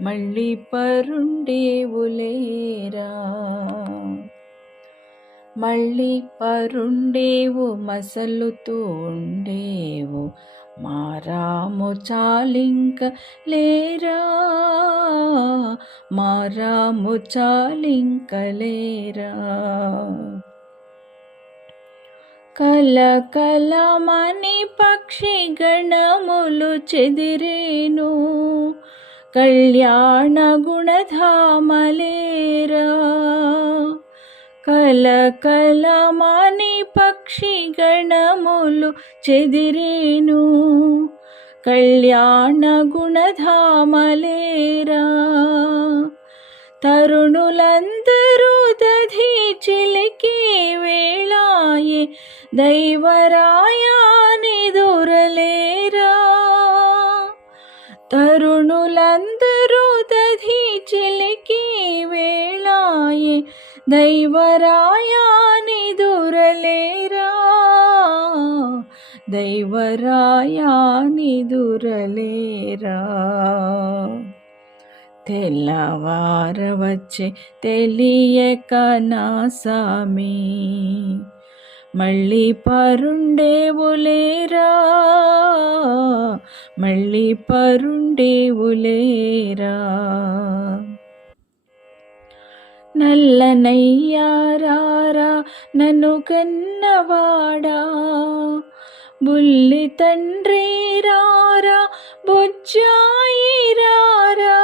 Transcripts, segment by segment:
మళ్ళీ పరుండేవులేరా? మళ్ళీ పరుండేవు మసలుతూ ఉండేవు మారాము చాలింక లేరా? మారాము చాలింక లేరా? కల కలమని పక్షి గణములు చెదిరేను కళ్యాణ గుణధామలేరా కల కలమని పక్షి గణములు చెదిరేను. కళ్యాణ గుణధామలేరా తరుణులందరూ దధి చిలికి వేళాయే దైవరాయా తరుణులందరూ దధి చిలికి వేళాయే దైవరాయాని దురలేరా? దైవరాయాని దురలేరా? తెల్లవారవచ్చే తెలియక నా సామి మళ్ళీ పరుండేవులేరా మళ్ళీ పరుండేవులేరా? నల్లనయ్యారారా నన్ను కన్నవాడా? బుల్లి తండ్రి రారా బొజ్జాయి రారా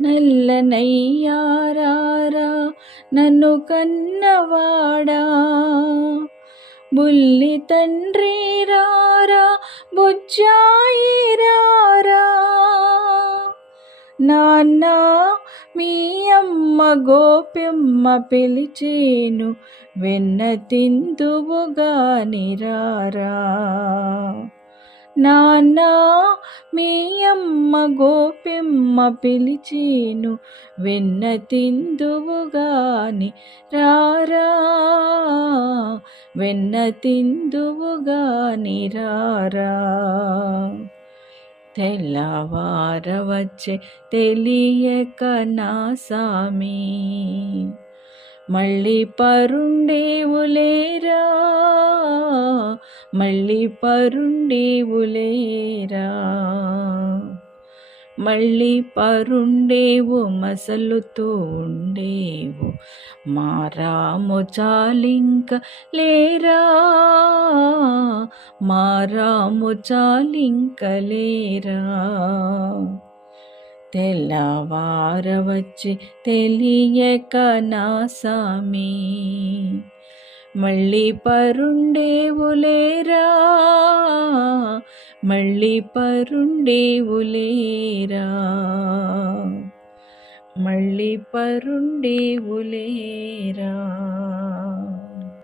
నల్లనయ్యారారా నన్ను కన్నవాడా? బుల్లి తండ్రి రారా బొజ్జాయి రారా. నాన్న మీ అమ్మ గోపెమ్మ పిలిచేను వెన్న తిందువుగా నిరారా నాన్న మీ అమ్మ గోపెమ్మ పిలిచేను వెన్న తిందువుగాని రారా. వెన్న తిందువుగాని రారా. తెల్లవారవచ్చే తెలియక నా సామి మళ్ళీ పరుండేవులేరా మళ్ళీ పరుండేవులేరా? మళ్ళీ పరుండేవు మసలుతూ ఉండేవు. మారాము చాలింక లేరా? మారాము చాలింక లేరా? తెల్లవారవచ్చి తెలియక నా సామీ మళ్ళీ పరుండేవులేరా? మళ్ళీ పరుండేవులేరా? మళ్ళీ పరుండేవులేరా?